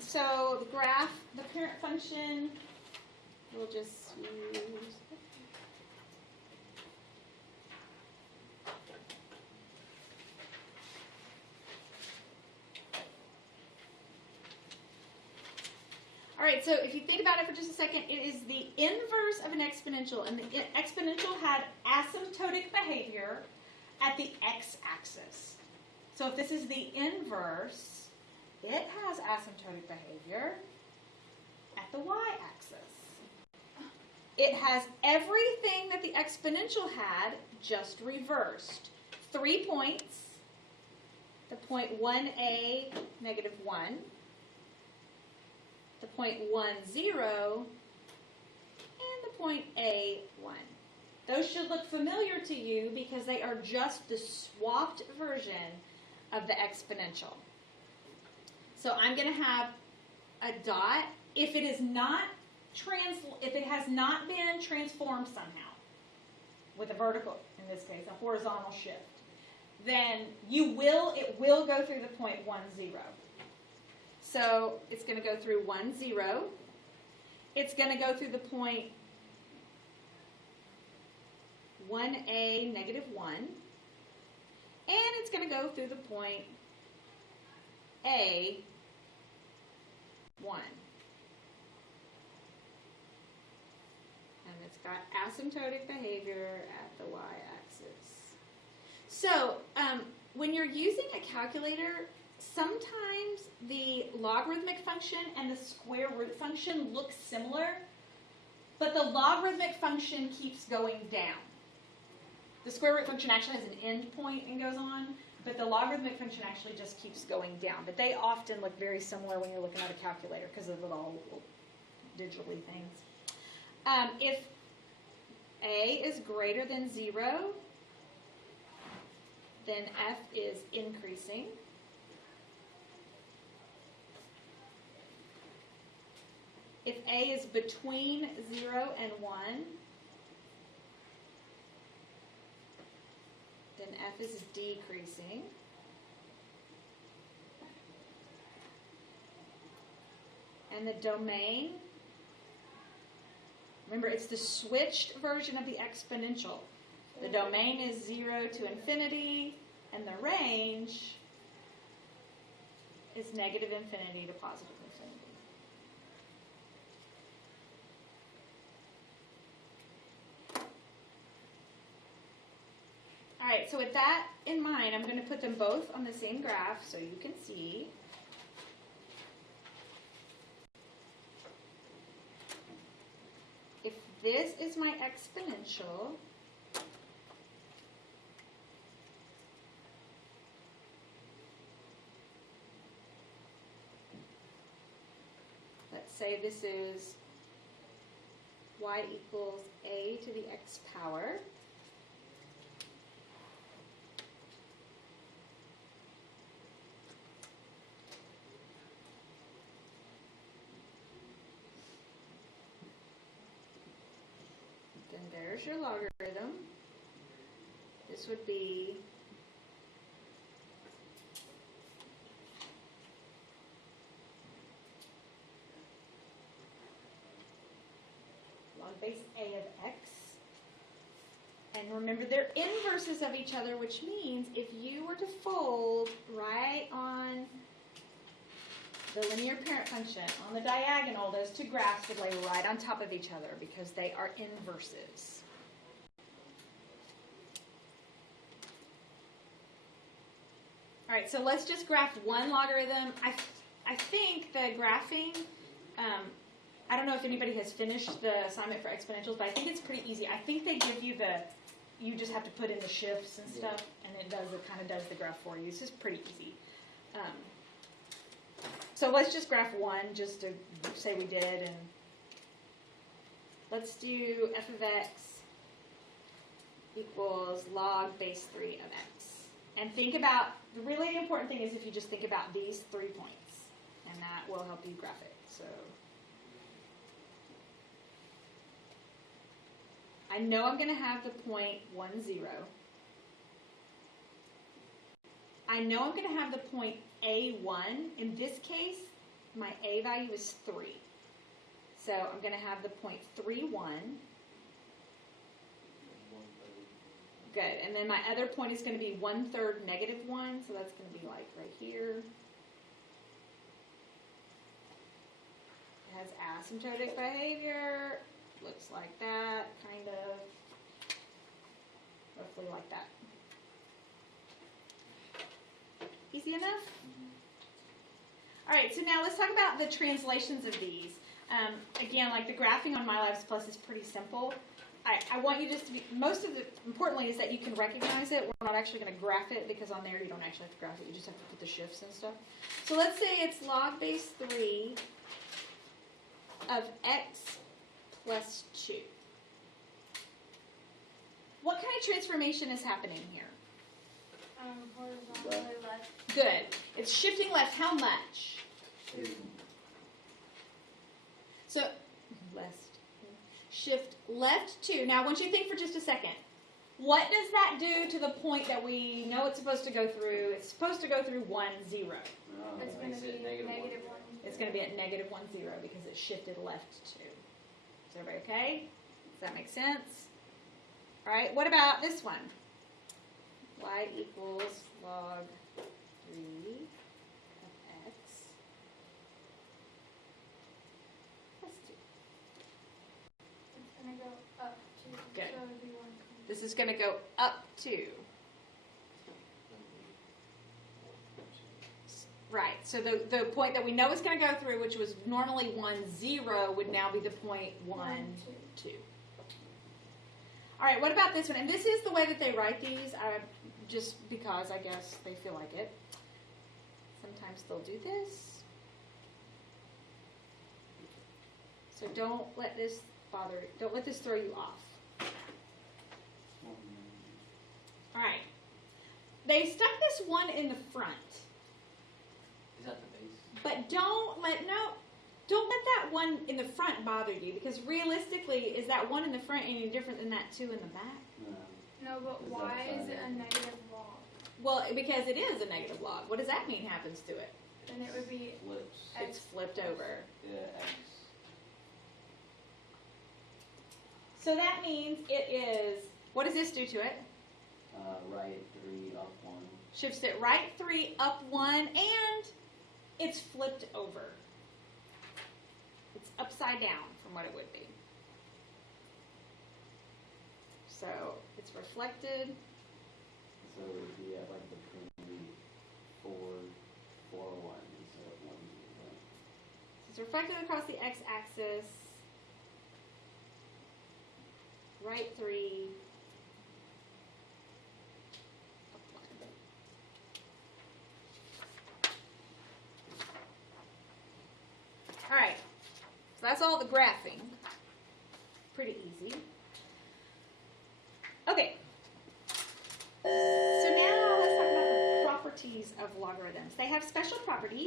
So the graph, the parent function, we'll just use. All right, so if you think about it for just a second, it is the inverse of an exponential, and the exponential had asymptotic behavior at the x-axis. So if this is the inverse, it has asymptotic behavior at the y-axis. It has everything that the exponential had, just reversed. 3 points, the point 1a, negative 1, the point 1, 0, and the point a, 1. Those should look familiar to you because they are just the swapped version of the exponential. So I'm going to have a dot if it is not if it has not been transformed somehow with a vertical, in this case, a horizontal shift, then it will go through the point 1, 0. So it's going to go through 1, 0. It's going to go through the point 1a, negative 1. And it's going to go through the point a, 1. And it's got asymptotic behavior at the y-axis. So when you're using a calculator, sometimes the logarithmic function and the square root function look similar, but the logarithmic function keeps going down. The square root function actually has an end point and goes on, but the logarithmic function actually just keeps going down. But they often look very similar when you're looking at a calculator because of the all digitally things. If a is greater than 0, then f is increasing. If a is between 0 and 1, then f is decreasing. And the domain, remember it's the switched version of the exponential. The domain is 0 to infinity, and the range is negative infinity to positive infinity. All right, so with that in mind, I'm going to put them both on the same graph so you can see. If this is my exponential, let's say this is y equals a to the x power. There's your logarithm. This would be log base a of x. And remember, they're inverses of each other, which means if you were to fold right on the linear parent function, on the diagonal, those two graphs would lay right on top of each other because they are inverses. All right, so let's just graph one logarithm. I think the graphing, I don't know if anybody has finished the assignment for exponentials, but I think it's pretty easy. I think they give you you just have to put in the shifts and stuff, and it kind of does the graph for you. It's just pretty easy. So let's just graph one just to say we did, and let's do f of x equals log base 3 of x. And think about, the really important thing is if you just think about these 3 points, and that will help you graph it. So I know I'm going to have the point 1, 0. I know I'm going to have the point A1. In this case, my a value is 3. So I'm going to have the point 3, 1. Good. And then my other point is going to be 1/3 negative 1. So that's going to be like right here. It has asymptotic behavior. Looks like that, kind of. Roughly like that. Easy enough? All right, so now let's talk about the translations of these. Again, like the graphing on My Lives Plus is pretty simple. I want you just to be, importantly is that you can recognize it. We're not actually going to graph it because on there you don't actually have to graph it. You just have to put the shifts and stuff. So let's say it's log base 3 of x plus 2. What kind of transformation is happening here? Horizontally left. Good. It's shifting left how much? 2. So, shift left 2. Now, I want you to think for just a second. What does that do to the point that we know it's supposed to go through? It's supposed to go through 1, 0. It's going to be negative 1. It's going to be at negative 1, 0 because it shifted left 2. Is everybody okay? Does that make sense? All right, what about this one? Y equals log 3 of x plus 2. It's going to go up 2. Good. So it would be 1. This is going to go up 2. Right, so the point that we know is going to go through, which was normally 1, 0, would now be the point 1, 2. All right, what about this one? And this is the way that they write these, just because I guess they feel like it. Sometimes they'll do this. So don't let this throw you off. All right. They stuck this 1 in the front. Is that the base? But don't let that 1 in the front bother you, because realistically, is that 1 in the front any different than that 2 in the back? No, but why is it a negative log? Well, because it is a negative log. What does that mean happens to it? Then it would be Flips. It's flipped over. Yeah, X. So that means it is, what does this do to it? Right 3 up 1. Shifts it right 3 up 1, and it's flipped over. It's upside down from what it would be. So it's reflected. So it would be at like between 4, 4, 1 instead of 1, 0. It's reflected across the x-axis. Right 3. Up 1. All right. So that's all the graphing. Pretty easy. Okay. So now let's talk about the properties of logarithms. They have special properties.